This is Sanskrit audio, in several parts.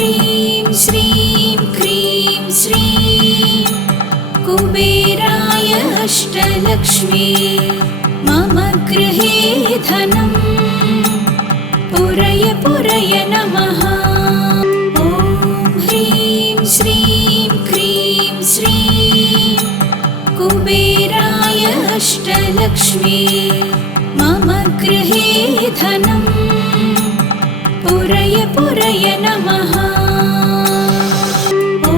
ह्रीं श्रीं क्रीं श्रीं कुबेराय अष्टलक्ष्मी मम गृहे धनं पुरय पुरय नमः। ॐ ह्रीं श्रीं क्रीं श्रीं कुबेराय अष्टलक्ष्मी मम गृहे धनं पुरय पुरय नमः। ॐ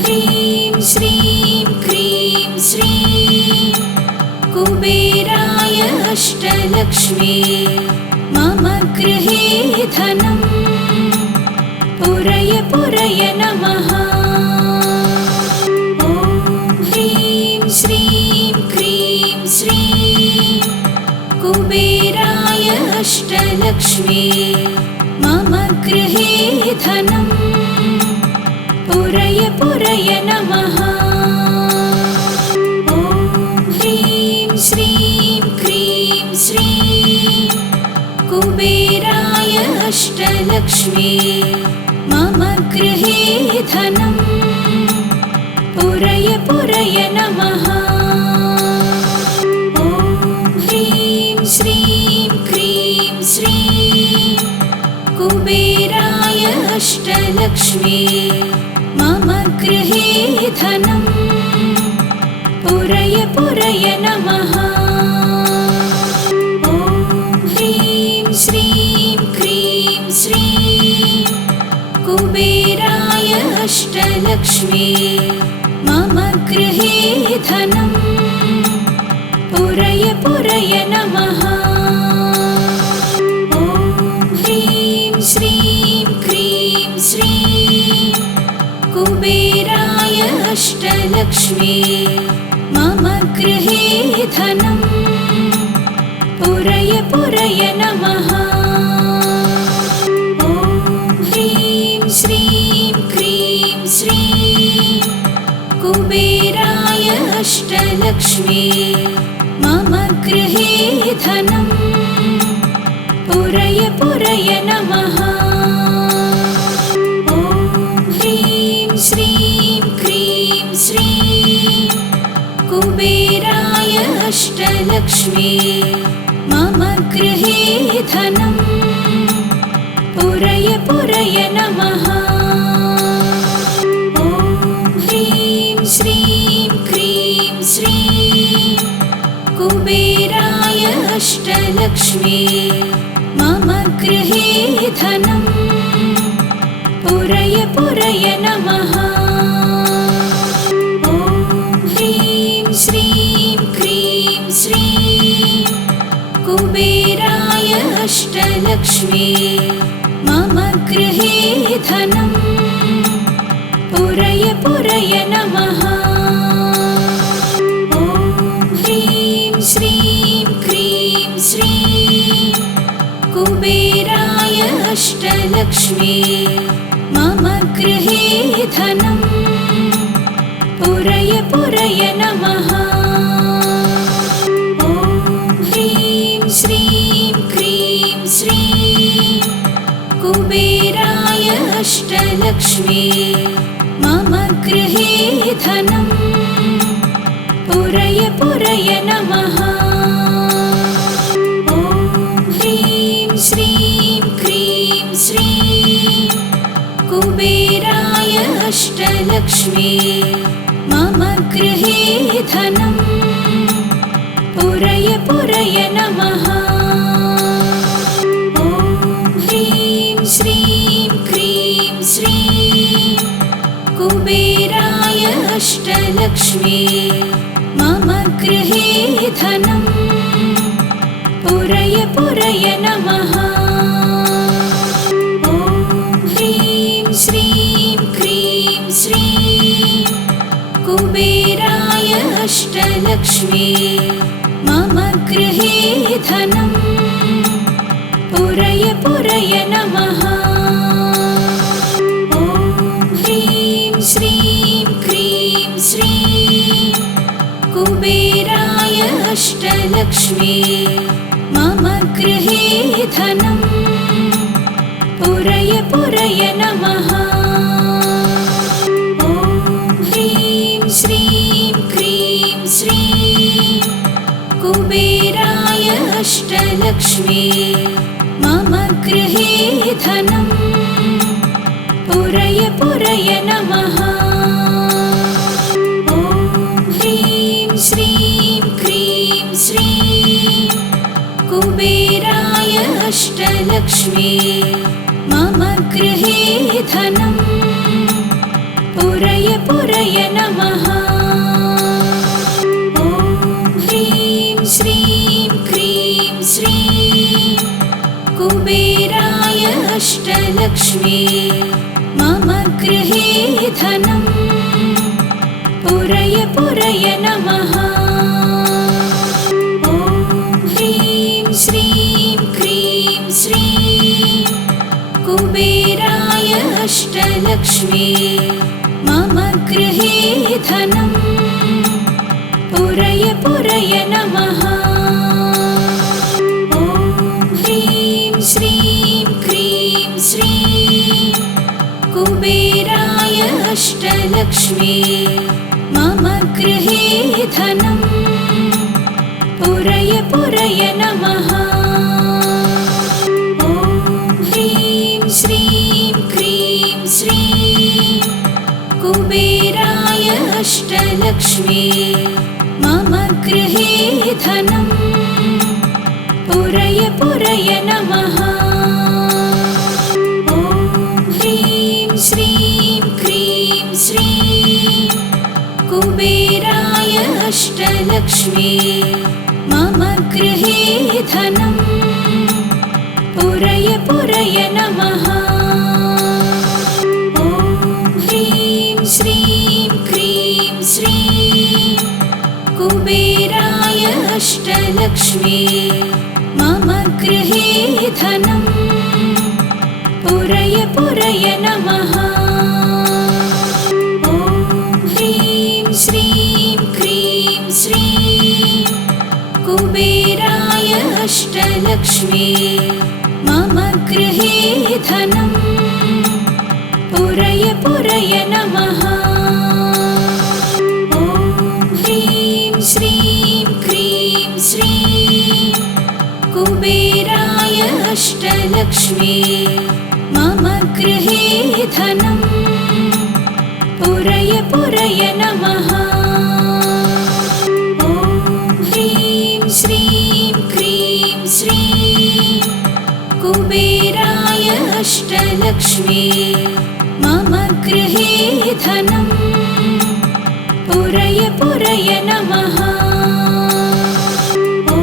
ह्रीं श्रीं क्रीं श्रीं कुबेराय अष्टलक्ष्मी मम गृहे धनं पुरय पुरय नमः। ॐ ह्रीं श्रीं क्रीं श्रीं कुबेराय अष्टलक्ष्मी मम गृहे धनं पुरय पुरय नमः। ॐ ह्रीं श्रीं क्रीं श्रीं कुबेराय अष्टलक्ष्मी मम गृहे धनं पुरय पुरय नमः। ॐ ह्रीं श्रीं क्रीं श्रीं कुबेराय अष्टलक्ष्मी मम गृहे धनं पुरय पुरय नमः। ॐ ह्रीं श्रीं क्रीं श्रीं कुबेराय अष्टलक्ष्मी मम गृहे धनं पुरय पुरय नमः। ॐ ह्रीं श्रीं क्रीं श्रीं कुबेराय अष्टलक्ष्मी मम गृहे धनं पुरय पुरय नमः। ॐ ह्रीं श्रीं क्रीं श्रीं कुबेराय अष्टलक्ष्मी मम गृहे धनं पुरय पुरय नमः। ॐ ह्रीं श्रीं क्रीं श्रीं कुबेराय अष्टलक्ष्मी मम गृहे धनं पुरय पुरय नमः। ॐ ह्रीं श्रीं क्रीं श्रीं कुबेराय अष्टलक्ष्मी मम गृहे धनं पुरय पुरय नमः। ॐ ह्रीं श्रीं क्रीं श्रीं कुबेराय अष्टलक्ष्मी मम गृहे धनं पुरय पुरय नमः। ॐ ह्रीं श्रीं क्रीं श्रीं कुबेराय अष्टलक्ष्मी मम गृहे धनं पुरय पुरय नमः। ॐ ह्रीं श्रीं क्रीं श्रीं कुबेराय अष्टलक्ष्मी मम गृहे धनं पुरय पुरय नमः। ॐ ह्रीं श्रीं क्रीं श्रीं कुबेराय अष्टलक्ष्मी मम गृहे धनं पुरय पुरय नमः। ॐ ह्रीं श्रीं क्रीं श्रीं कुबेराय अष्टलक्ष्मी मम गृहे धनं पुरय पुरय नमः। ॐ ह्रीं श्रीं क्रीं श्रीं कुबेराय अष्टलक्ष्मी मम गृहे धनं पुरय पुरय नमः। ॐ ह्रीं श्रीं क्रीं श्रीं कुबेराय अष्टलक्ष्मी मम गृहे धनं पुरय पुरय नमः। ॐ ह्रीं श्रीं क्रीं श्रीं कुबेराय अष्टलक्ष्मी मम गृहे धनम् पुरय पुरय नमः। ॐ ह्रीं श्रीं क्रीं श्रीं कुबेराय अष्टलक्ष्मी मम गृहे धनम् पुरय पुरय नमः। ॐ ह्रीं श्रीं क्रीं श्रीं कुबेराय अष्टलक्ष्मी मम गृहे धनम् पुरय पुरय नमः। ॐ ह्रीं श्रीं क्रीं श्रीं कुबेराय अष्टलक्ष्मी मम गृहे धनम् पुरय पुरय नमः। ॐ ह्रीं श्रीं क्रीं श्रीं कुबेराय अष्टलक्ष्मी मम गृहे धनम् पुरय पुरय नमः। ॐ ह्रीं श्रीं क्रीं श्रीं कुबेराय अष्टलक्ष्मी मम गृहे धनम् पुरय पुरय नमः। ॐ ह्रीं श्रीं क्रीं श्रीं कुबेराय अष्टलक्ष्मी मम गृहे धनम् पुरय पुरय नमः। ॐ ह्रीं श्रीं क्रीं श्रीं कुबेराय अष्टलक्ष्मी मम गृहे धनम् पुरय पुरय नमः। ॐ ह्रीं श्रीं क्रीं श्रीं कुबेराय अष्टलक्ष्मी मम गृहे धनम् पुरय पुरय नमः। ॐ ह्रीं श्रीं क्रीं श्रीं कुबेराय अष्टलक्ष्मी मम गृहे धनम् पुरय पुरय नमः। ॐ ह्रीं श्रीं क्रीं श्रीं कुबेराय अष्टलक्ष्मी मम गृहे धनम् पुरय पुरय नमः। ॐ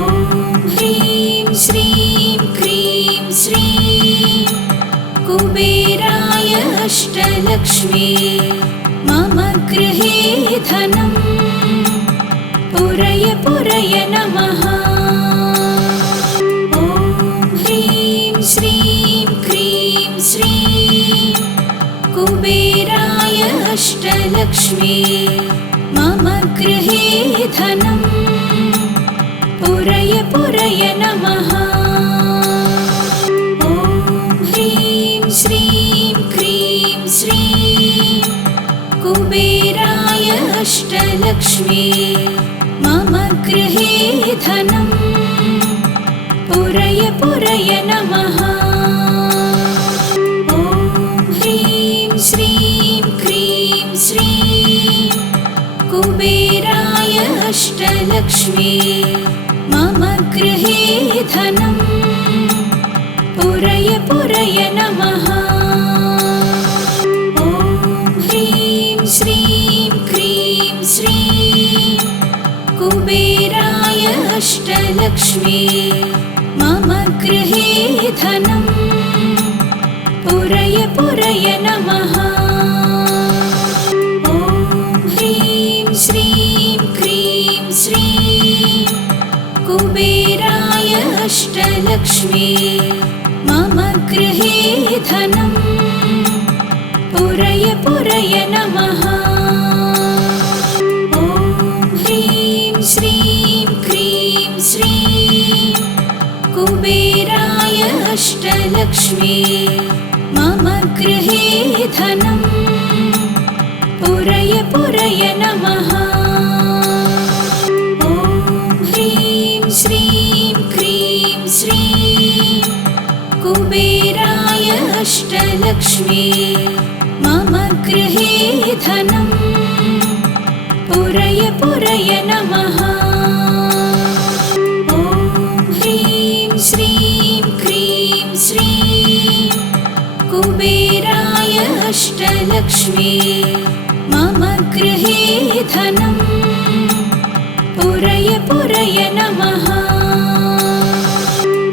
ह्रीं श्रीं क्रीं श्रीं कुबेराय अष्टलक्ष्मी मम गृहे धनम् पुरय पुरय नमः। ॐ ह्रीं श्रीं क्रीं श्रीं कुबेराय अष्टलक्ष्मी मम गृहे धनम् पुरय पुरय नमः। ॐ ह्रीं श्रीं क्रीं श्रीं कुबेराय अष्टलक्ष्मी मम गृहे धनम् पुरय पुरय नमः। ॐ ह्रीं श्रीं क्रीं श्रीं कुबेराय अष्टलक्ष्मी मम गृहे धनम् पुरय पुरय नमः। ॐ ह्रीं श्रीं क्रीं श्रीं कुबेराय अष्टलक्ष्मी मम गृहे धनम् पुरय पुरय नमः। ॐ ह्रीं श्रीं क्रीं श्रीं कुबेराय अष्टलक्ष्मी मम गृहे धनम् पुरय पुरय नमः। ॐ ह्रीं श्रीं क्रीं श्रीं कुबेराय अष्टलक्ष्मी मम गृहे धनं पुरय पुरय नमः। ॐ ह्रीं श्रीं क्रीं श्रीं कुबेराय अष्टलक्ष्मी मम गृहे धनं पुरय पुरय नमः। ॐ ह्रीं श्रीं क्रीं श्रीं कुबेराय अष्टलक्ष्मी मम गृहे धनं पुरय पुरय नमः।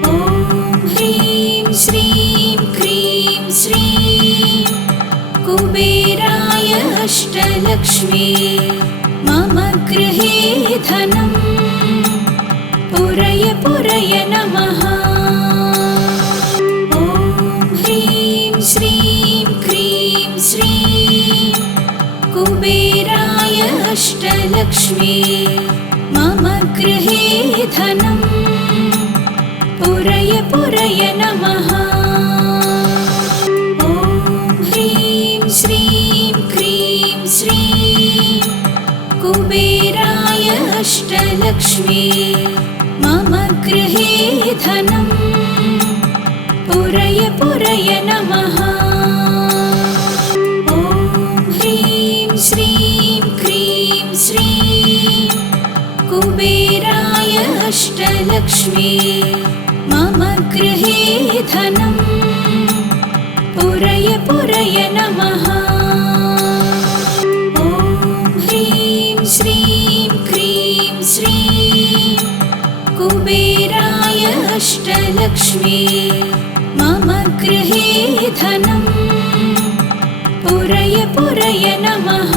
ॐ ह्रीं श्रीं क्रीं श्रीं कुबेराय अष्टलक्ष्मी मम गृहे धनं पुरय पुरय नमः। ॐ ह्रीं श्रीं क्रीं श्रीं कुबेराय अष्टलक्ष्मी मम गृहे धनं पुरय पुरय नमः। ॐ ह्रीं श्रीं क्रीं श्रीं कुबेराय अष्टलक्ष्मी मम गृहे धनं पुरय पुरय नमः। ॐ ह्रीं श्रीं क्रीं श्रीं कुबेराय अष्टलक्ष्मी मम गृहे धनं पुरय पुरय नमः। ॐ ह्रीं श्रीं क्रीं श्रीं कुबेराय अष्टलक्ष्मी मम गृहे धनं पुरय पुरय नमः।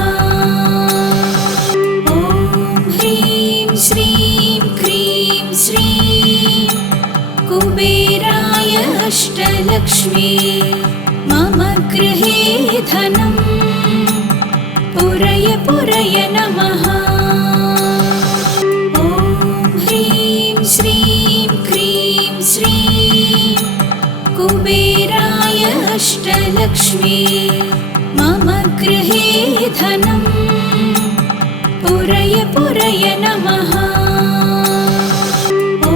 ॐ ह्रीं श्रीं क्रीं श्रीं कुबेराय अष्टलक्ष्मी मम गृहे धनं पुरय पुरय नमः। ॐ ह्रीं श्रीं क्रीं श्रीं कुबेराय अष्टलक्ष्मी मम गृहे धनं पुरय पुरय नमः। ॐ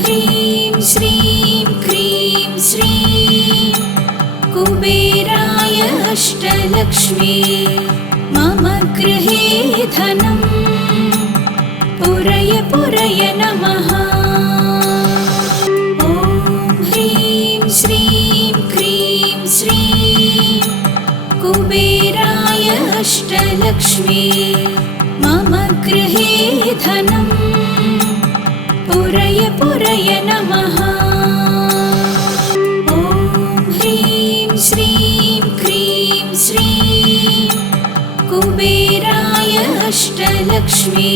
ह्रीं श्रीं क्रीं श्रीं कुबेराय अष्टलक्ष्मी मम गृहे धनं पुरय पुरय नमः। ॐ ह्रीं श्रीं क्रीं श्रीं कुबेराय अष्टलक्ष्मी मम गृहे धनं पुरय पुरय नमः। ॐ ह्रीं श्रीं क्रीं श्रीं कुबेराय अष्टलक्ष्मी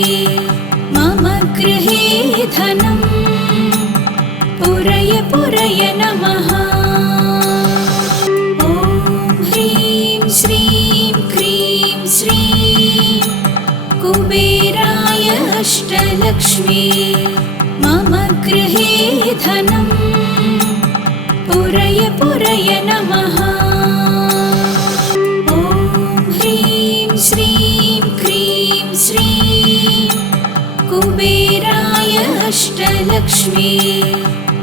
मम गृहे धनं पुरय पुरय नमः। ॐ ह्रीं श्रीं क्रीं श्रीं कुबेराय अष्टलक्ष्मी मम गृहे धनं पुरय पुरय नमः। ॐ ह्रीं श्रीं क्रीं श्रीं कुबेराय अष्टलक्ष्मी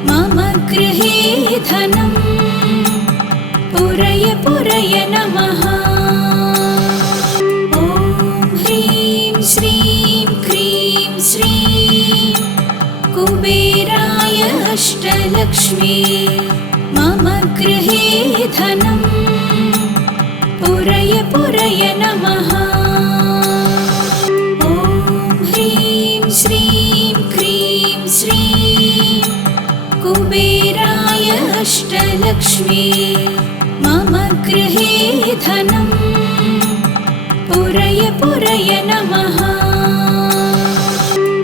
मम गृहे धनं पुरय पुरय नमः। ॐ ह्रीं श्रीं क्रीं श्रीं कुबेराय अष्टलक्ष्मी मम गृहे धनं पुरय पुरय नमः। ॐ ह्रीं श्रीं क्रीं श्रीं कुबेराय अष्टलक्ष्मी मम गृहे धनं पुरय पुरय नमः।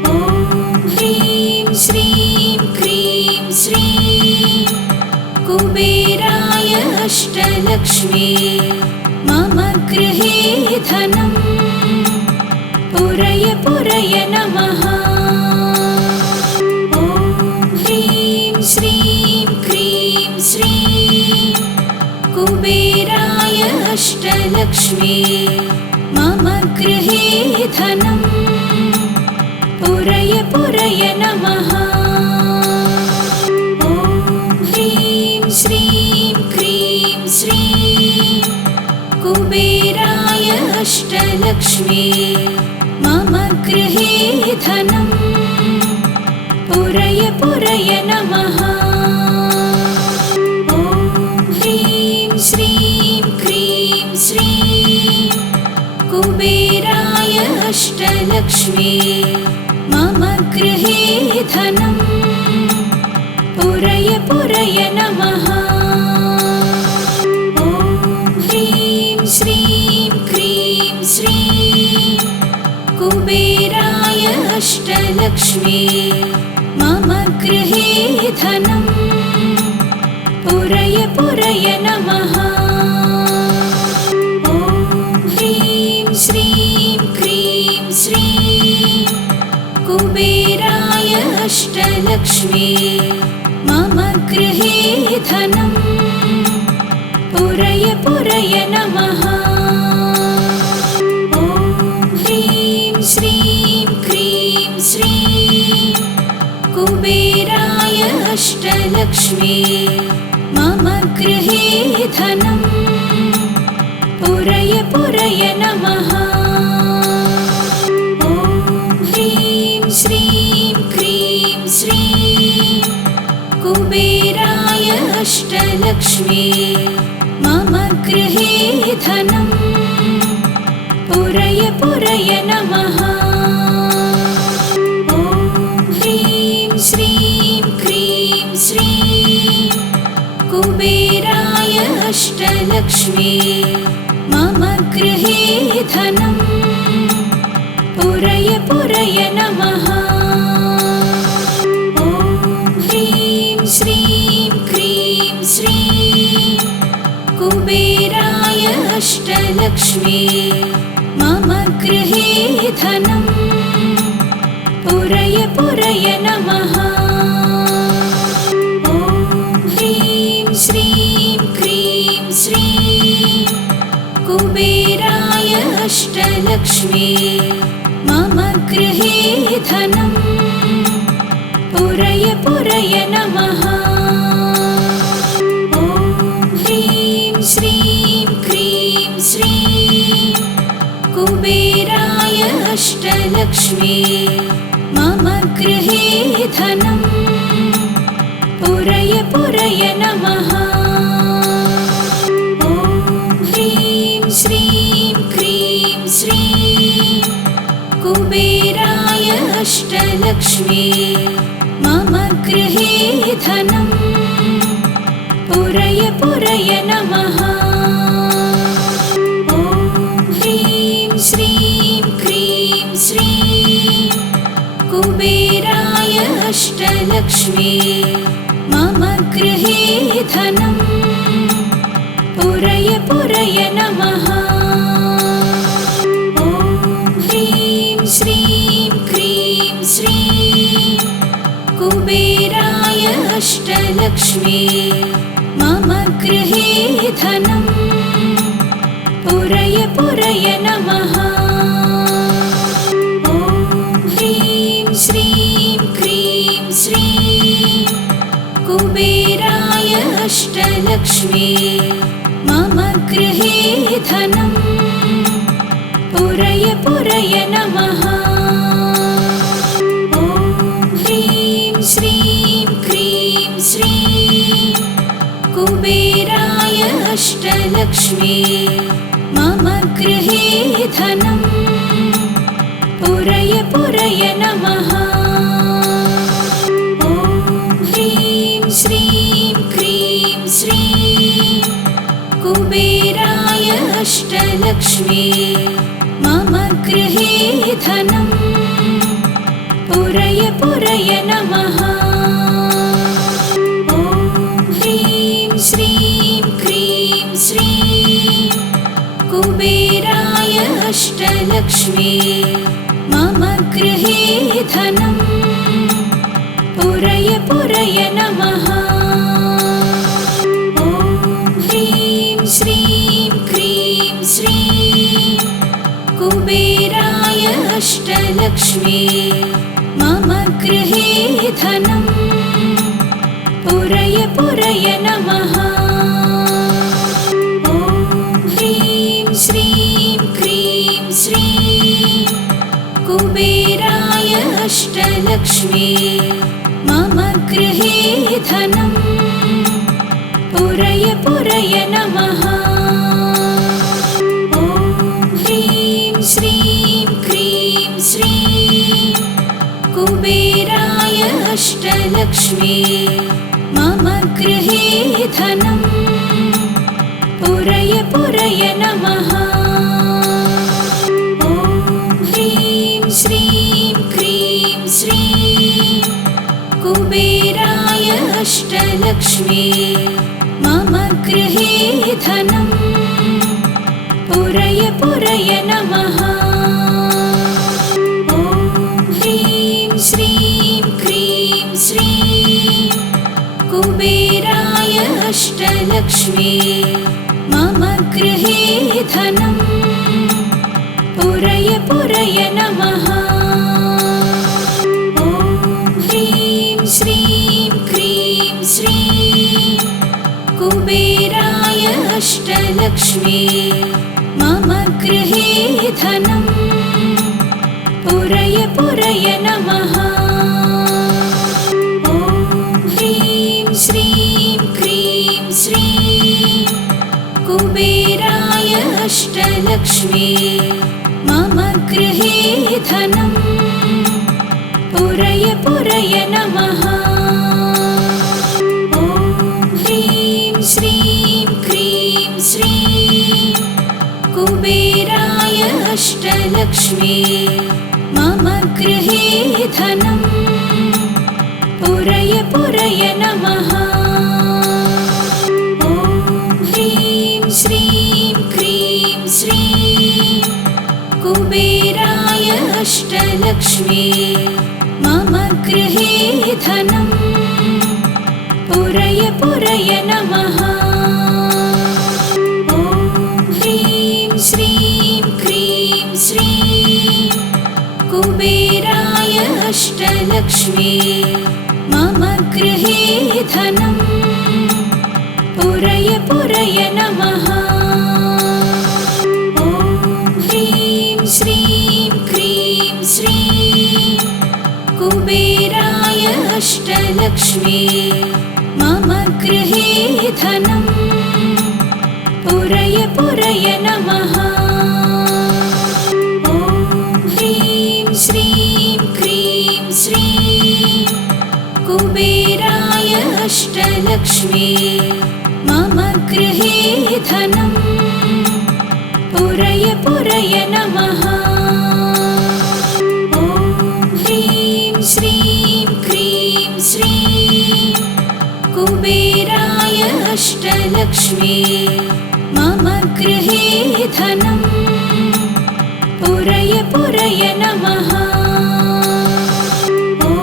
ॐ ह्रीं श्रीं क्रीं श्रीं कुबेराय अष्टलक्ष्मी मम गृहे धनं पुरय पुरय नमः। ॐ ह्रीं श्रीं क्रीं श्रीं कुबेराय अष्टलक्ष्मी मम गृहे धनम् पुरय पुरय नमः। ॐ ह्रीं श्रीं क्रीं श्रीं कुबेराय अष्टलक्ष्मी मम गृहे धनम् पुरय पुरय नमः। ॐ ह्रीं श्रीं क्रीं श्रीं कुबेराय अष्टलक्ष्मी मम गृहे धनम् पुरय पुरय नमः। ॐ ह्रीं श्रीं क्रीं श्रीं कुबेराय अष्टलक्ष्मी मम गृहे धनम् पुरय पुरय नमः। ॐ ह्रीं श्रीं क्रीं श्रीं कुबेराय अष्टलक्ष्मी मम गृहे धनम् पुरय पुरय नमः। ॐ ह्रीं श्रीं क्रीं श्रीं कुबेराय अष्टलक्ष्मी मम गृहे धनम् पुरय पुरय नमः। ॐ ह्रीं श्रीं क्रीं श्रीं कुबेराय अष्टलक्ष्मी मम गृहे धनम् पुरय पुरय नमः। ॐ ह्रीं श्रीं क्रीं श्रीं कुबेराय अष्टलक्ष्मी मम गृहे धनम् पुरय पुरय नमः। ॐ ह्रीं श्रीं क्रीं श्रीं कुबेराय अष्टलक्ष्मी मम गृहे धनम् पुरय पुरय नमः। ॐ ह्रीं श्रीं क्रीं श्रीं कुबेराय अष्टलक्ष्मी मम गृहे धनम् पुरय पुरय नमः। ॐ ह्रीं श्रीं क्रीं श्रीं कुबेराय अष्टलक्ष्मी मम गृहे धनम् पुरय पुरय नमः। ॐ ह्रीं श्रीं क्रीं श्रीं कुबेराय अष्टलक्ष्मी मम गृहे धनम् पुरय पुरय नमः। ॐ ह्रीं श्रीं क्रीं श्रीं कुबेराय अष्टलक्ष्मी मम गृहे धनम् पुरय पुरय नमः। ॐ ह्रीं श्रीं क्रीं श्रीं कुबेराय अष्टलक्ष्मी मम गृहे धनम् पुरय पुरय नमः। ॐ ह्रीं श्रीं क्रीं श्रीं कुबेराय अष्टलक्ष्मी मम गृहे धनम् पुरय पुरय नमः। ॐ ह्रीं श्रीं क्रीं श्रीं कुबेराय अष्टलक्ष्मी मम गृहे धनम् पुरय पुरय नमः। ॐ ह्रीं श्रीं क्रीं श्रीं कुबेराय अष्टलक्ष्मी मम गृहे धनम् पुरय पुरय नमः। ॐ ह्रीं श्रीं क्रीं श्रीं कुबेराय अष्टलक्ष्मी मम गृहे धनम् पुरय पुरय नमः। ॐ ह्रीं श्रीं क्रीं श्रीं कुबेराय अष्टलक्ष्मी मम गृहे धनं पुरय पुरय नमः। ॐ ह्रीं श्रीं क्रीं श्रीं कुबेराय अष्टलक्ष्मी मम गृहे धनं पुरय पुरय नमः। ॐ ह्रीं श्रीं क्रीं श्रीं कुबेराय अष्टलक्ष्मी मम गृहे धनं पुरय पुरय नमः। ॐ ह्रीं श्रीं क्रीं श्रीं कुबेराय अष्टलक्ष्मी मम गृहे धनं पुरय पुरय नमः। ॐ ह्रीं श्रीं क्रीं श्रीं कुबेराय अष्टलक्ष्मी मम गृहे धनं पुरय पुरय नमः। ॐ ह्रीं श्रीं क्रीं श्रीं कुबेराय अष्टलक्ष्मी मम गृहे धनं पुरय पुरय नमः। ॐ ह्रीं श्रीं क्रीं श्रीं कुबेराय अष्टलक्ष्मी मम गृहे धनं पुरय पुरय नमः। ॐ ह्रीं श्रीं क्रीं श्रीं कुबेराय अष्टलक्ष्मी मम गृहे धनं पुरय पुरय नमः। ॐ ह्रीं श्रीं क्रीं श्रीं कुबेराय अष्टलक्ष्मी मम गृहे धनं पुरय पुरय नमः। ॐ ह्रीं श्रीं क्रीं श्रीं कुबेराय अष्टलक्ष्मी मम गृहे धनं पुरय पुरय नमः। ॐ ह्रीं श्रीं क्रीं श्रीं कुबेराय अष्टलक्ष्मी मम गृहे धनं पुरय पुरय नमः। ॐ ह्रीं श्रीं क्रीं श्रीं कुबेराय अष्टलक्ष्मी मम गृहे धनं पुरय पुरय नमः। ॐ ह्रीं श्रीं क्रीं श्रीं कुबेराय अष्टलक्ष्मी मम गृहे धनं पुरय पुरय नमः। ॐ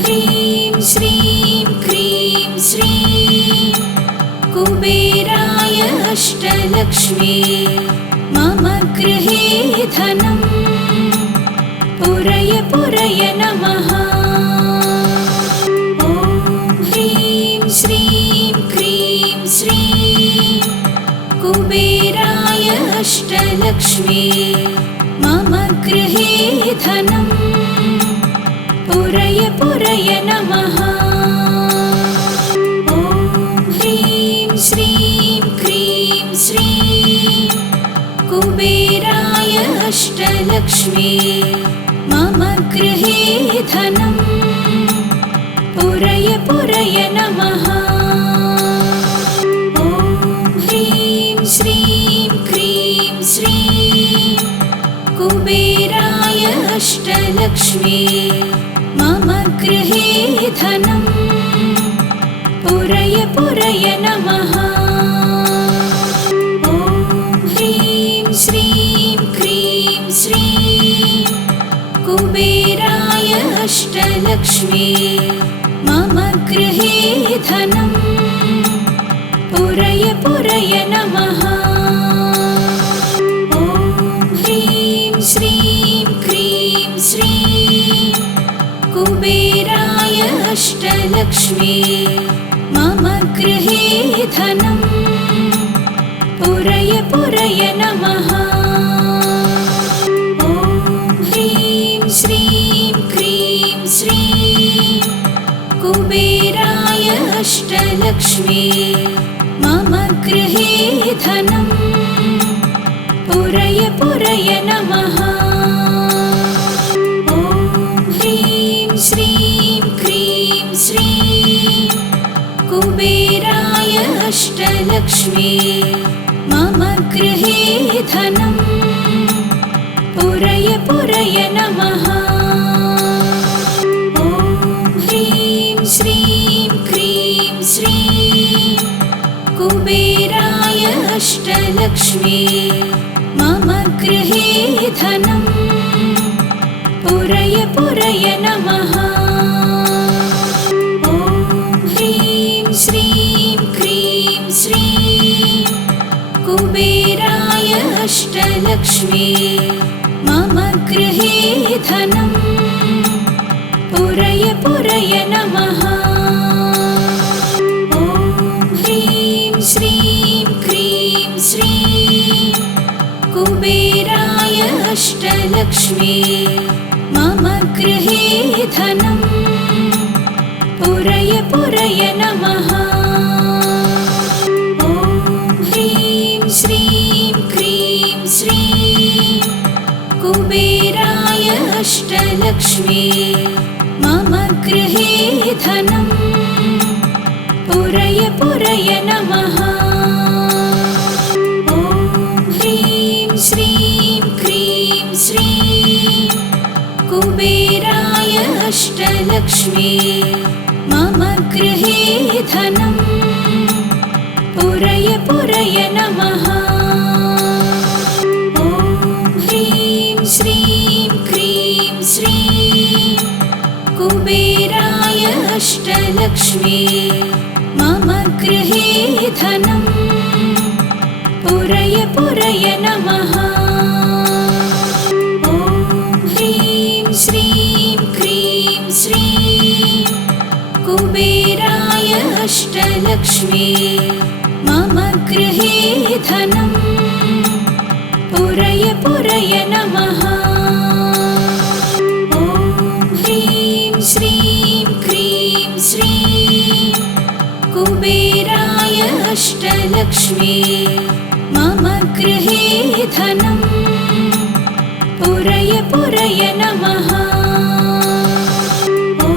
ह्रीं श्रीं क्रीं श्रीं कुबेराय अष्टलक्ष्मी मम गृहे धनं पुरय पुरय नमः। ॐ ह्रीं श्रीं क्रीं श्रीं कुबेराय अष्टलक्ष्मी मम गृहे धनं पुरय पुरय नमः। ॐ ह्रीं श्रीं क्रीं श्रीं कुबेराय अष्टलक्ष्मी मम गृहे धनं पुरय पुरय नमः। ॐ ह्रीं श्रीं क्रीं श्रीं कुबेराय अष्टलक्ष्मी मम गृहे धनं पुरय पुरय नमः। ॐ ह्रीं श्रीं क्रीं श्रीं कुबेराय अष्टलक्ष्मी मम गृहे धनं पुरय पुरय नमः। अष्टलक्ष्मी मम गृहे धनं पुरय पुरय नमः। ॐ ह्रीं श्रीं क्रीं श्रीं कुबेराय अष्टलक्ष्मी मम गृहे धनं पुरय पुरय नमः। ॐ ह्रीं श्रीं क्रीं श्रीं कुबेराय अष्टलक्ष्मी मम गृहे धनं पुरय पुरय नमः। ॐ ह्रीं श्रीं क्रीं श्रीं कुबेराय अष्टलक्ष्मी मम गृहे धनं पुरय पुरय नमः। ॐ ह्रीं श्रीं क्रीं श्रीं कुबेराय अष्टलक्ष्मी मम गृहे धनं पुरय पुरय नमः। ॐ ह्रीं श्रीं क्रीं श्रीं कुबेराय अष्टलक्ष्मी मम गृहे धनं पुरय पुरय नमः। ॐ ह्रीं श्रीं क्रीं श्रीं कुबेराय अष्टलक्ष्मी मम गृहे धनं पुरय पुरय नमः। ॐ ह्रीं श्रीं क्रीं श्रीं कुबेराय अष्टलक्ष्मी मम गृहे धनं पुरय पुरय नमः। ॐ ह्रीं श्रीं क्रीं श्रीं कुबेराय अष्टलक्ष्मी मम गृहे धनं पुरय पुरय नमः। ॐ ह्रीं श्रीं क्रीं श्रीं कुबेराय अष्टलक्ष्मी मम गृहे धनं पुरय पुरय नमः। ॐ ह्रीं श्रीं क्रीं श्रीं कुबेराय अष्टलक्ष्मी मम गृहे धनं पुरय पुरय नमः। ॐ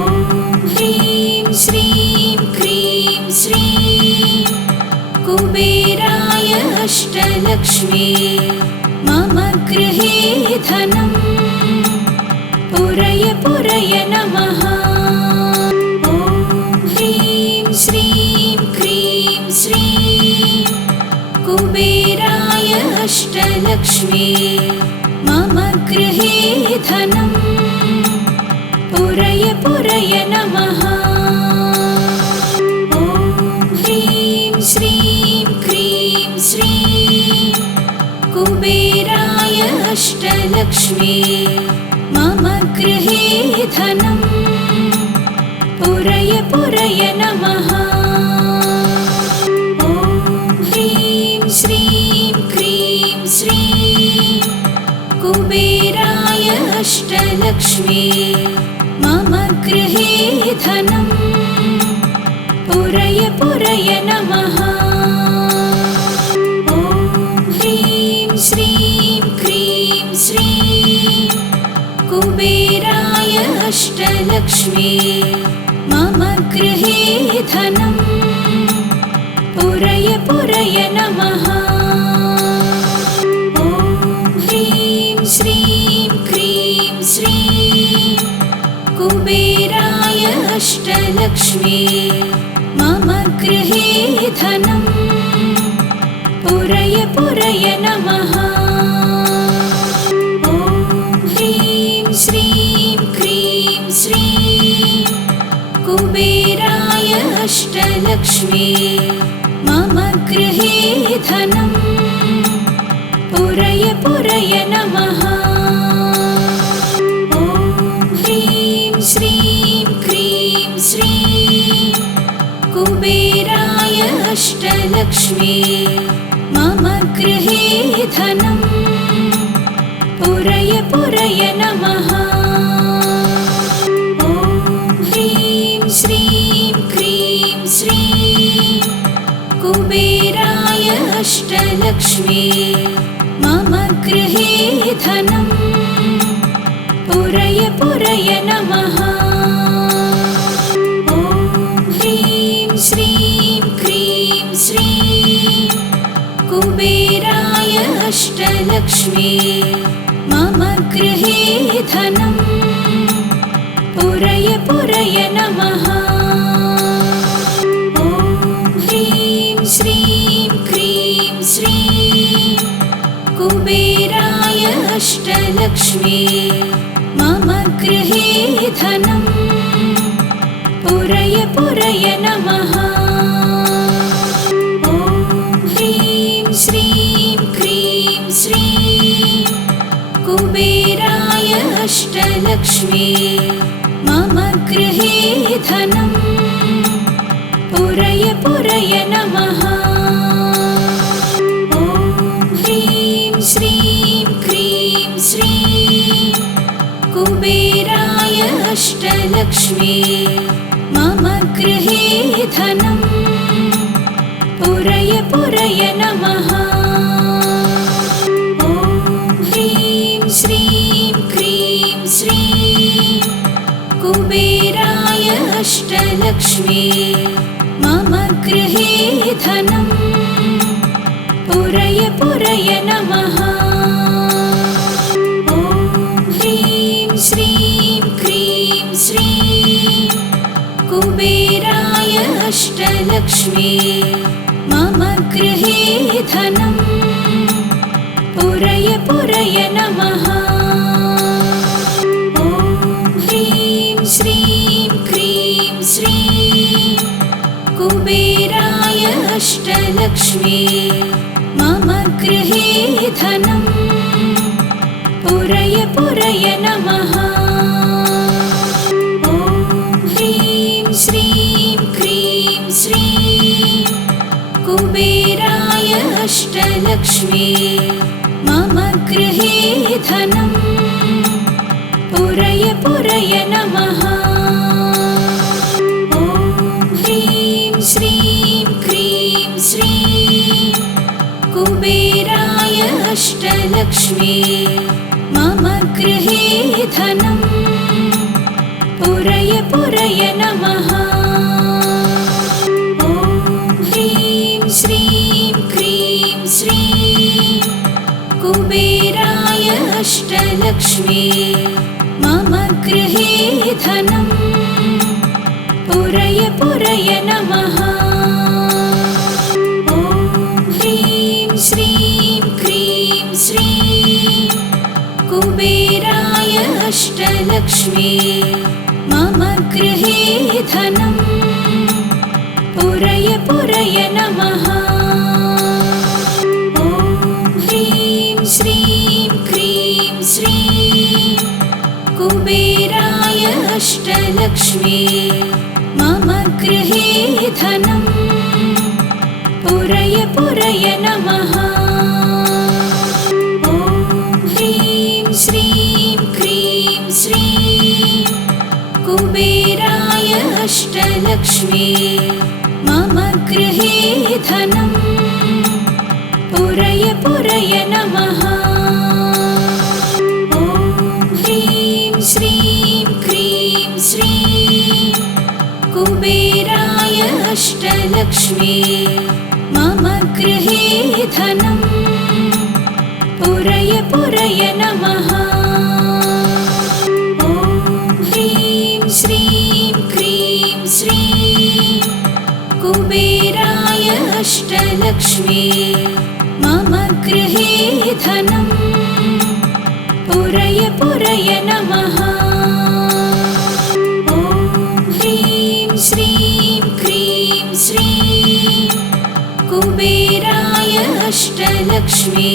ह्रीं श्रीं क्रीं श्रीं कुबेराय अष्टलक्ष्मी मम गृहे धनं पुरय पुरय नमः। ॐ ह्रीं श्रीं क्रीं श्रीं कुबेराय अष्टलक्ष्मी मम गृहे धनं पुरय पुरय नमः। ॐ ह्रीं श्रीं क्रीं श्रीं कुबेराय अष्टलक्ष्मी मम गृहे धनं पुरय पुरय नमः। ॐ ह्रीं श्रीं क्रीं श्रीं कुबेराय अष्टलक्ष्मी मम गृहे धनं पुरय पुरय नमः। ॐ ह्रीं श्रीं क्रीं श्रीं कुबेराय अष्टलक्ष्मी मम गृहे धनं पुरय पुरय नमः। ॐ ह्रीं श्रीं क्रीं श्रीं कुबेराय अष्टलक्ष्मी मम गृहे धनं पुरय पुरय नमः। ॐ ह्रीं श्रीं क्रीं श्रीं कुबेराय अष्टलक्ष्मी मम गृहे धनं पुरय पुरय नमः। ॐ ह्रीं श्रीं क्रीं श्रीं अष्टलक्ष्मी मम गृहे धनं पुरय पुरय नमः। ॐ ह्रीं श्रीं क्रीं श्रीं कुबेराय अष्टलक्ष्मी मम गृहे धनं पुरय पुरय नमः। ॐ ह्रीं श्रीं क्रीं श्रीं कुबेराय अष्टलक्ष्मी मम गृहे धनं पुरय पुरय नमः। ॐ ह्रीं श्रीं क्रीं श्रीं कुबेराय अष्टलक्ष्मी मम गृहे धनं पुरय पुरय नमः। ॐ ह्रीं श्रीं क्रीं श्रीं कुबेराय अष्टलक्ष्मी मम गृहे धनं पुरय पुरय नमः। ॐ ह्रीं श्रीं क्रीं श्रीं कुबेराय अष्टलक्ष्मी मम गृहे धनं पुरय पुरय नमः। ॐ ह्रीं श्रीं क्रीं श्रीं कुबेराय अष्टलक्ष्मी मम गृहे धनं पुरय पुरय नमः। ॐ ह्रीं श्रीं क्रीं श्रीं कुबेराय अष्टलक्ष्मी मम गृहे धनं पुरय पुरय नमः। ॐ ह्रीं श्रीं क्रीं श्रीं कुबेराय अष्टलक्ष्मी मम गृहे धनं पुरय पुरय नमः। ॐ ह्रीं श्रीं क्रीं श्रीं कुबेराय अष्टलक्ष्मी मम गृहे धनं पुरय पुरय नमः। ॐ ह्रीं श्रीं क्रीं श्रीं कुबेराय अष्टलक्ष्मी मम गृहे धनं पुरय पुरय नमः। ॐ ह्रीं श्रीं क्रीं श्रीं कुबेराय अष्टलक्ष्मी मम गृहे धनं पुरय पुरय नमः। ॐ ह्रीं श्रीं क्रीं श्रीं कुबेराय अष्टलक्ष्मी मम गृहे धनं पुरय पुरय नमः। ॐ ह्रीं श्रीं क्रीं श्रीं कुबेराय अष्टलक्ष्मी मम गृहे धनं पुरय पुरय नमः। ॐ ह्रीं श्रीं क्रीं श्रीं कुबेराय अष्टलक्ष्मी मम गृहे धनं पुरय पुरय नमः। ॐ ह्रीं श्रीं क्रीं श्रीं कुबेराय अष्टलक्ष्मी मम गृहे धनं पुरय पुरय नमः। ॐ ह्रीं श्रीं क्रीं श्रीं कुबेराय अष्टलक्ष्मी मम गृहे धनं पुरय पुरय नमः। ॐ ह्रीं श्रीं क्रीं श्रीं कुबेराय अष्टलक्ष्मी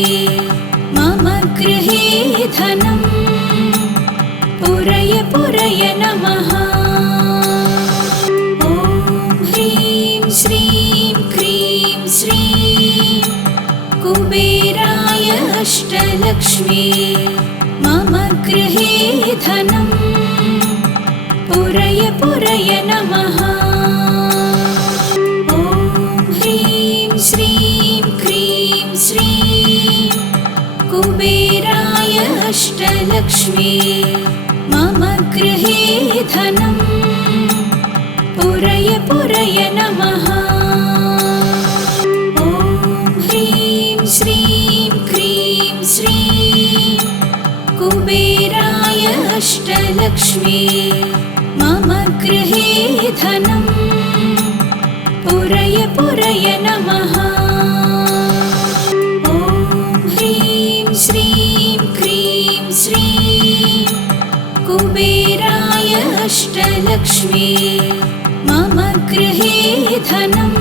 मम गृहे धनं पुरय पुरय नमः। ॐ ह्रीं श्रीं क्रीं श्रीं कुबेराय अष्टलक्ष्मी मम गृहे धनं पुरय पुरय नमः। ॐ ह्रीं श्रीं क्रीं श्रीं कुबेराय अष्टलक्ष्मी मम गृहे धनं पुरय पुरय नमः। ॐ ह्रीं श्रीं क्रीं श्रीं कुबेराय अष्टलक्ष्मी मम गृहे धनं पुरय पुरय नमः। ॐ ह्रीं श्रीं क्रीं श्रीं कुबेराय अष्टलक्ष्मी मम गृहे धनं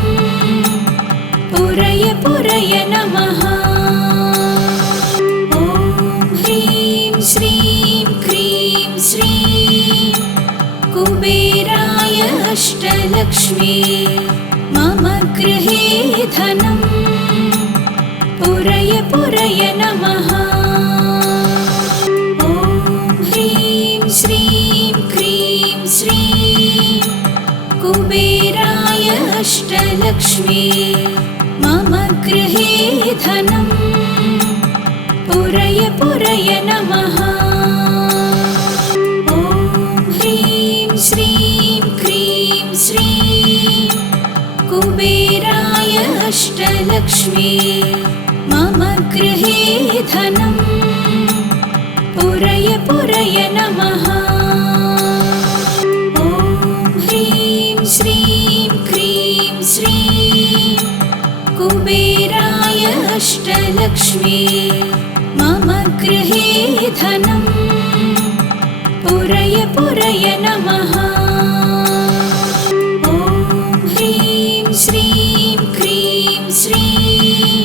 पुरय पुरय नमः। ॐ ह्रीं श्रीं क्रीं श्रीं कुबेराय अष्टलक्ष्मी मम गृहे धनं पुरय पुरय नमः। ॐ ह्रीं श्रीं क्रीं श्रीं कुबेराय अष्टलक्ष्मी मम गृहे धनं पुरय पुरय नमः। ॐ ह्रीं श्रीं क्रीं श्रीं कुबेराय अष्टलक्ष्मी मम गृहे धनं पुरय पुरय नमः। ॐ ह्रीं श्रीं क्रीं श्रीं कुबेराय अष्टलक्ष्मी मम गृहे धनं पुरय पुरय नमः। ॐ ह्रीं श्रीं क्रीं श्रीं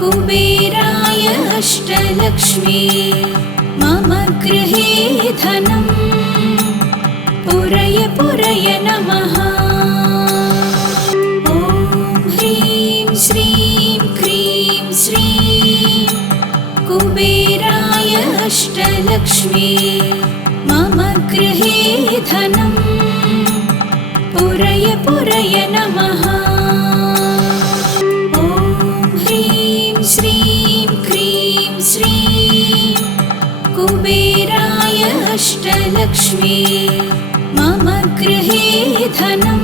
कुबेराय अष्टलक्ष्मी मम गृहे धनं पुरय पुरय नमः। ॐ ह्रीं श्रीं क्रीं श्रीं कुबेराय अष्टलक्ष्मी मम गृहे धनं पुरय पुरय नमः। ॐ ह्रीं श्रीं क्रीं श्रीं कुबेराय अष्टलक्ष्मी मम गृहे धनं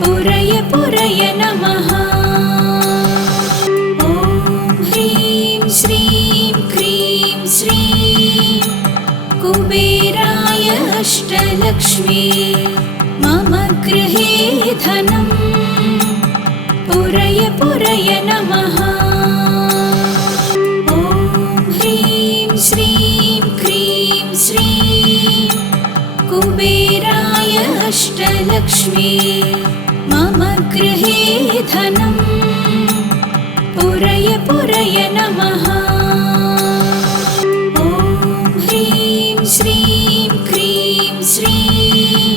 पुरय पुरय नमः। ॐ ह्रीं श्रीं क्रीं श्रीं कुबेराय अष्टलक्ष्मी मम गृहे धनं पुरय पुरय नमः। ॐ ह्रीं श्रीं क्रीं श्रीं कुबेराय अष्टलक्ष्मी मम गृहे धनं पुरय पुरय नमः। ॐ ह्रीं श्रीं क्रीं श्रीं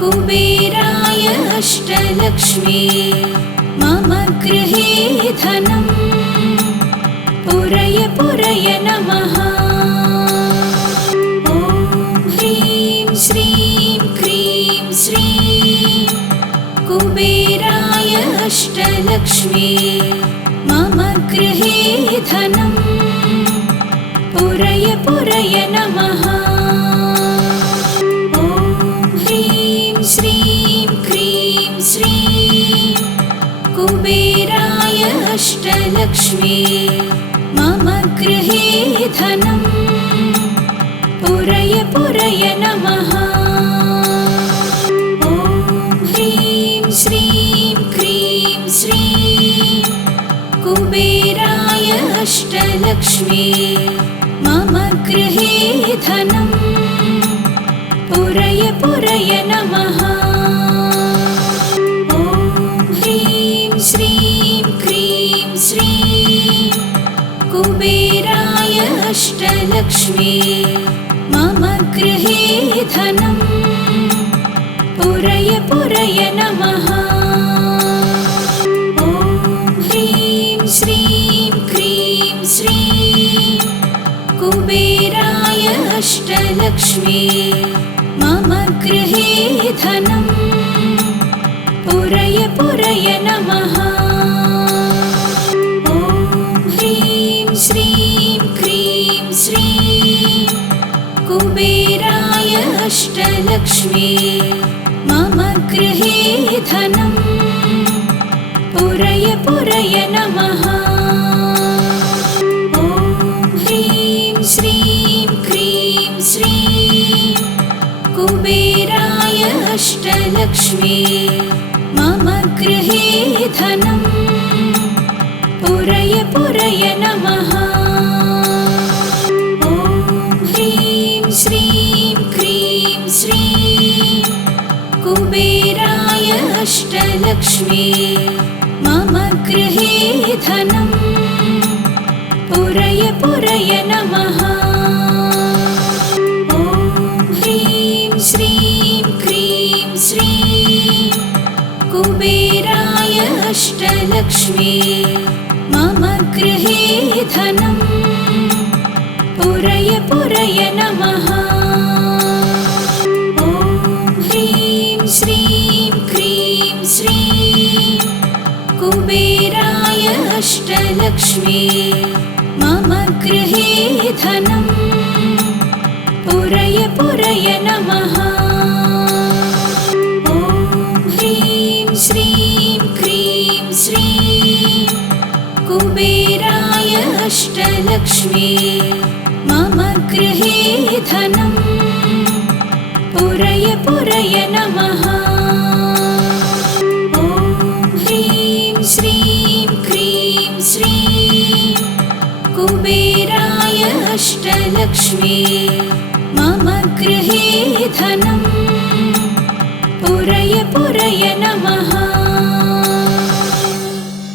कुबेराय अष्टलक्ष्मी मम गृहे धनं पुरय पुरय नमः। ॐ ह्रीं श्रीं क्रीं श्रीं कुबेराय अष्टलक्ष्मी मम गृहे धनं पुरय पुरय नमः। ॐ ह्रीं श्रीं क्रीं श्रीं कुबेराय अष्टलक्ष्मी मम गृहे धनं पुरय पुरय नमः। ॐ ह्रीं श्रीं क्रीं श्रीं कुबेराय अष्टलक्ष्मी मम गृहे धनं पुरय पुरय नमः। ॐ ह्रीं श्रीं क्रीं श्रीं कुबेराय अष्टलक्ष्मी मम गृहे धनं पुरय पुरय नमः। ॐ ह्रीं श्रीं क्रीं श्रीं कुबेराय अष्टलक्ष्मी मम गृहे धनं पुरय पुरय नमः। ॐ ह्रीं श्रीं क्रीं श्रीं कुबेराय अष्टलक्ष्मी मम गृहे धनं पुरय पुरय नमः। ॐ ह्रीं श्रीं क्रीं श्रीं कुबेराय अष्टलक्ष्मी मम गृहे धनं पुरय पुरय नमः। ॐ ह्रीं श्रीं क्रीं श्रीं कुबेराय अष्टलक्ष्मी मम गृहे धनं पुरय पुरय नमः। ॐ ह्रीं श्रीं क्रीं श्रीं कुबेराय अष्टलक्ष्मी मम गृहे धनं पुरय पुरय नमः। ॐ ह्रीं श्रीं क्रीं श्रीं कुबेराय अष्टलक्ष्मी मम गृहे धनं पुरय पुरय नमः। ॐ ह्रीं श्रीं क्रीं श्रीं कुबेराय अष्टलक्ष्मी मम गृहे धनं पुरय पुरय नमः। ॐ ह्रीं श्रीं क्रीं श्रीं कुबेराय अष्टलक्ष्मी मम गृहे धनं पुरय पुरय नमः।